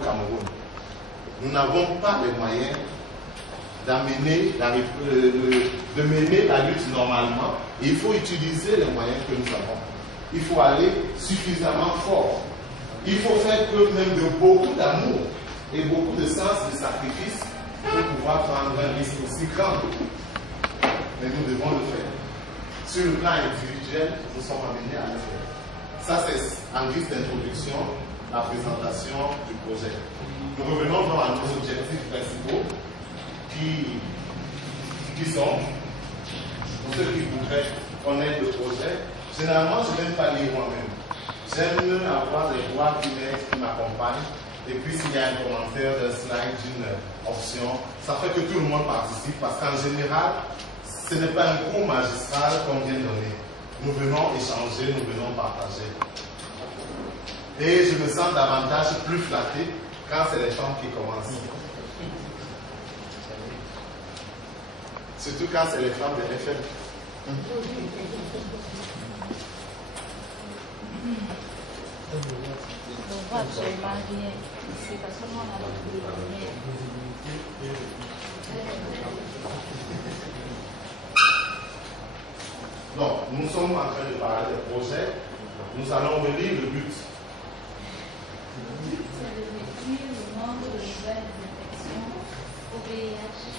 au Cameroun. Nous n'avons pas les moyens de mener la lutte normalement. Et il faut utiliser les moyens que nous avons. Il faut aller suffisamment fort. Il faut faire preuve même de beaucoup d'amour et beaucoup de sens de sacrifice pour pouvoir prendre un risque aussi grand. Mais nous devons le faire. Sur le plan individuel, nous sommes amenés à le faire. Ça, c'est en guise d'introduction, la présentation du projet. Nous revenons donc à nos objectifs principaux qui sont, pour ceux qui voudraient connaître le projet, généralement, je n'aime pas lire moi-même. J'aime avoir des voix qui m'accompagnent. Et puis, s'il y a un commentaire, un slide, une option, ça fait que tout le monde participe parce qu'en général, ce n'est pas un cours magistral qu'on vient donner. Nous venons échanger, nous venons partager. Et je me sens davantage plus flatté quand c'est les femmes qui commencent. Surtout quand c'est les femmes de FM. On voit absolument rien ici parce que moi, on a rien. Donc, nous sommes en train de parler des projets. Nous allons relire le but. Le but, c'est de réduire le nombre de nouvelles infections au VIH,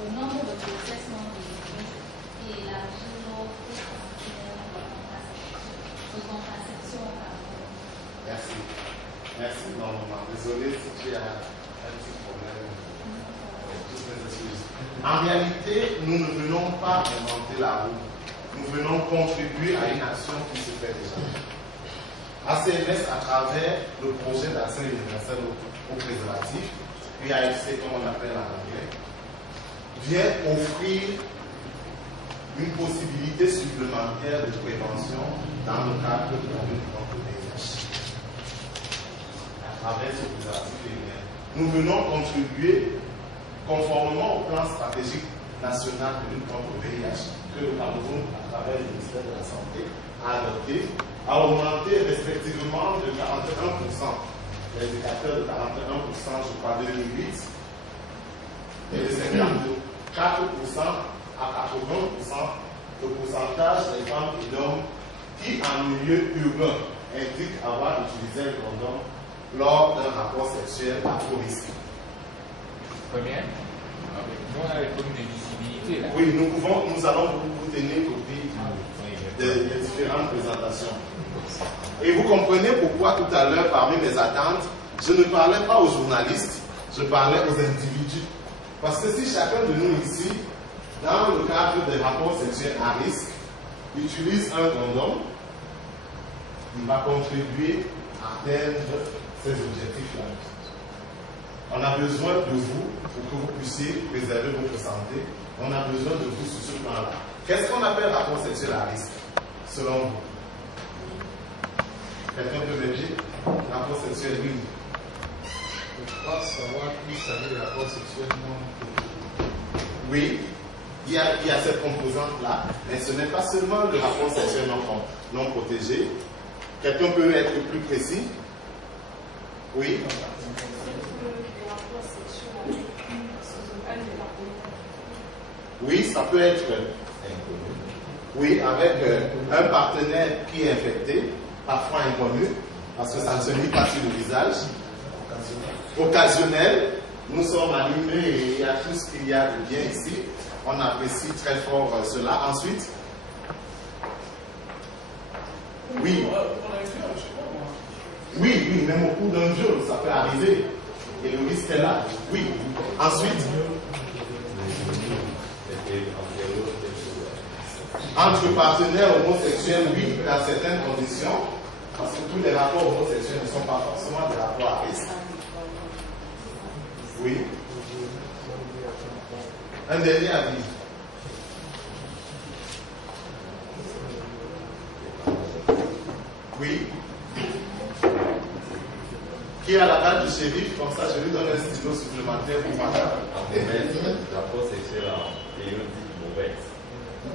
le nombre de grossesses non désirées et élargir l'offre de contraception au Cameroun. Merci. Merci, normalement. Désolé si tu as un petit problème. Toutes mes excuses. En réalité, nous ne venons pas inventer la roue. Nous venons contribuer à une action qui se fait déjà. ACMS, à travers le projet d'accès universel au préservatif, PAFC comme on l'appelle en anglais, vient offrir une possibilité supplémentaire de prévention dans le cadre de la lutte contre le VIH. À travers ce préservatif féminin, nous venons contribuer conformément au plan stratégique national de lutte contre le VIH que le Cameroun, à travers le ministère de la Santé, a adopté, a augmenté respectivement de 41%, l'indicateur de 41%, je crois, 2008, et de 54% à 80% le pourcentage des femmes et d'hommes qui, en milieu urbain, indiquent avoir utilisé un condom lors d'un rapport sexuel à haut risque. Combien? Nous, on a les problèmes de visibilité. Là. Oui, nous allons vous tenir copie des différentes présentations. Et vous comprenez pourquoi tout à l'heure, parmi mes attentes, je ne parlais pas aux journalistes, je parlais aux individus. Parce que si chacun de nous ici, dans le cadre des rapports sexuels à risque, utilise un condom, il va contribuer à atteindre ces objectifs-là. On a besoin de vous pour que vous puissiez préserver votre santé. On a besoin de vous sur ce plan-là. Qu'est-ce qu'on appelle rapport sexuel à risque, selon vous? Quelqu'un peut m'aider? Rapport sexuel, oui. Je crois savoir qui savait les rapports sexuels non. Oui, il y a cette composante-là, mais ce n'est pas seulement le rapport sexuel non protégé. Quelqu'un peut être plus précis? Oui. Oui, ça peut être avec un partenaire qui est infecté, parfois inconnu, parce que ça ne se lit pas sur le visage. Occasionnel, nous sommes animés et il y a tout ce qu'il y a de bien ici. On apprécie très fort cela. Ensuite, oui. Oui, même au cours d'un viol, ça peut arriver. Et le risque est là. Oui. Ensuite, entre partenaires homosexuels, oui, dans certaines conditions, parce que tous les rapports homosexuels ne sont pas forcément des rapports à risque. Oui. Un dernier avis. Oui. Qui a la balle du shérif, comme ça je lui donne un stylo supplémentaire pour madame. Rapport sexuel en période dite mauvaise.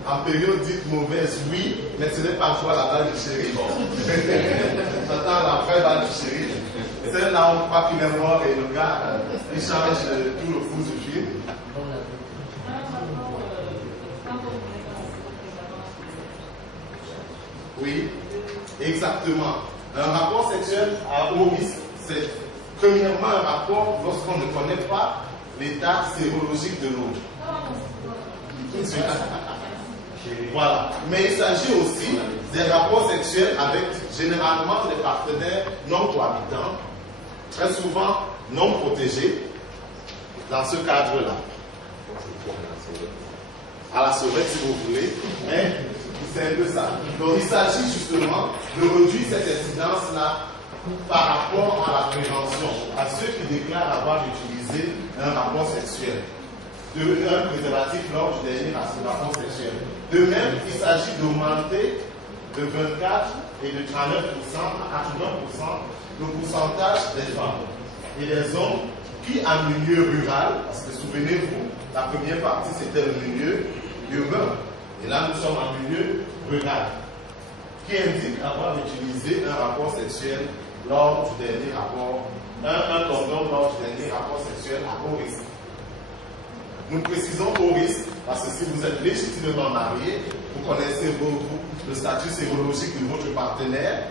En période dite mauvaise, oui, mais ce n'est pas toi la balle du shérif. J'attends la vraie balle du shérif. c'est là où on croit qu'il est mort et le gars, il change tout le cours du film. Oui, exactement. Un rapport sexuel à haut risque, c'est premièrement un rapport lorsqu'on ne connaît pas l'état sérologique de l'autre. Voilà. Mais il s'agit aussi des rapports sexuels avec généralement des partenaires non cohabitants, très souvent non protégés, dans ce cadre-là. À la sauvette, si vous voulez. Mais c'est un peu ça. Donc il s'agit justement de réduire cette incidence-là par rapport à la prévention, à ceux qui déclarent avoir utilisé un rapport sexuel, un préservatif lors du dernier rapport sexuel. De même, il s'agit d'augmenter de 24 et de 39% à 80% le pourcentage des femmes et des hommes qui, en milieu rural, parce que souvenez-vous, la première partie c'était le milieu urbain, et là nous sommes en milieu rural, qui indique avoir utilisé un rapport sexuel lors du dernier rapport, un condom lors du dernier rapport sexuel à haut risque. Nous précisons haut risque parce que si vous êtes légitimement marié, vous connaissez le statut sérologique de votre partenaire